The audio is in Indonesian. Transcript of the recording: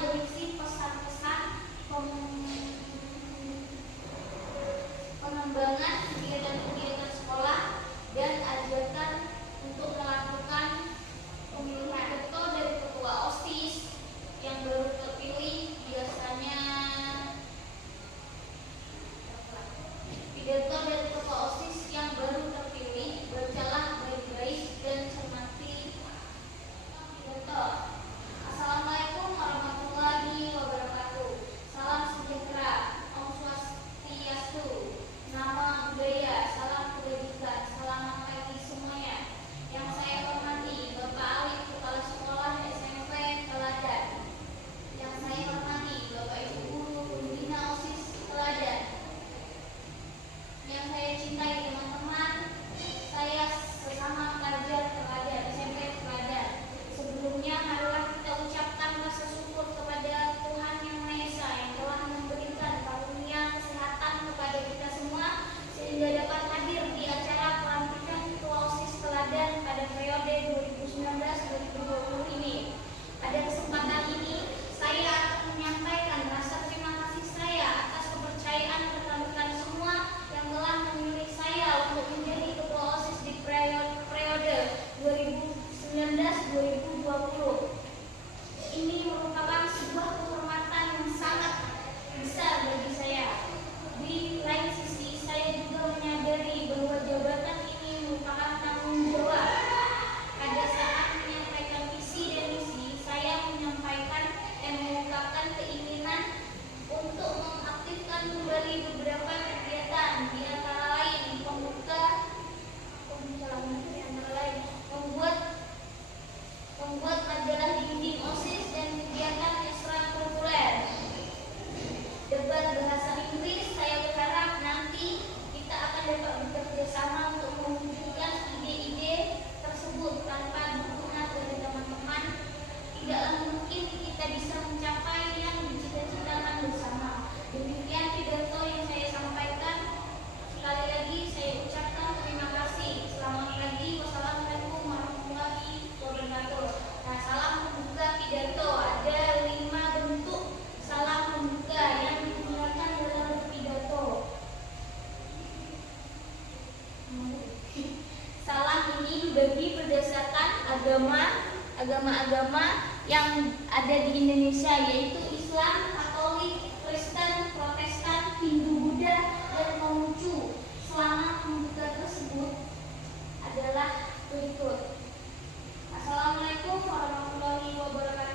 berisi pesan-pesan pengembangan kegiatan-kegiatan sekolah dan ajakan untuk melakukan pemilihan ketua dari ketua OSIS yang baru terpilih. Biasanya pidato dari ketua OSIS yang baru terpilih, bacalah baik-baik dan cermati pidato. Assalamualaikum warahmatullahi wabarakatuh. Salam sejahtera, Om Swastiastu, nama budaya, salam kebajikan, selamat pagi semuanya. Yang saya hormati Bapak Alif, Kepala Sekolah SMP Teladan. Yang saya hormati Bapak Ibu Guru, Pembina OSIS Teladan. Yang saya cintai teman-teman saya sesama pelajar Teladan, SMP Teladan. Sebelumnya marilah kita ucapkan rasa syukur kepada Tuhan Yang Maha Esa yang telah memberikan karunia kesehatan kepada kita semua sehingga dapat hadir di acara pelantikan Ketua OSIS Teladan pada periode 2019-2020 ini. Pada kesempatan ini saya akan menyampaikan rasa terima kasih saya atas kepercayaan rekan-rekan semua yang telah memilih saya untuk menjadi Ketua OSIS di periode 2019-2020. Ini merupakan sebuah kehormatan yang sangat besar bagi saya. Di lain sisi, saya juga menyadari bahwa jabatan ini merupakan tanggung jawab. Pada saat menyampaikan visi dan misi, saya menyampaikan dan mengungkapkan keinginan untuk mengaktifkan kembali beberapa kegiatan, di antara lain membuat majalah dinding OSIS dan kegiatan ekstrakurikuler. Debat bahasa Inggris, saya berharap nanti kita akan dapat bekerja sama untuk mewujudkan ide-ide tersebut. Tanpa dukungan dari teman-teman, tidaklah mungkin kita bisa mencapai yang dicita-citakan bersama. Demikian pidato yang saya sampaikan. Sekali lagi saya ucapkan terima kasih. Selamat pagi. Wassalamualaikum warahmatullahi wabarakatuh. Nah, salam pembuka pidato, ada 5 bentuk salam pembuka yang digunakan dalam pidato. Salam ini dibagi berdasarkan agama-agama yang ada di Indonesia, yaitu Islam, Katolik, Kristen, Protestan, Hindu, Buddha, dan Konghucu. Selama pembuka tersebut adalah berikut. Assalamualaikum warahmatullahi wabarakatuh.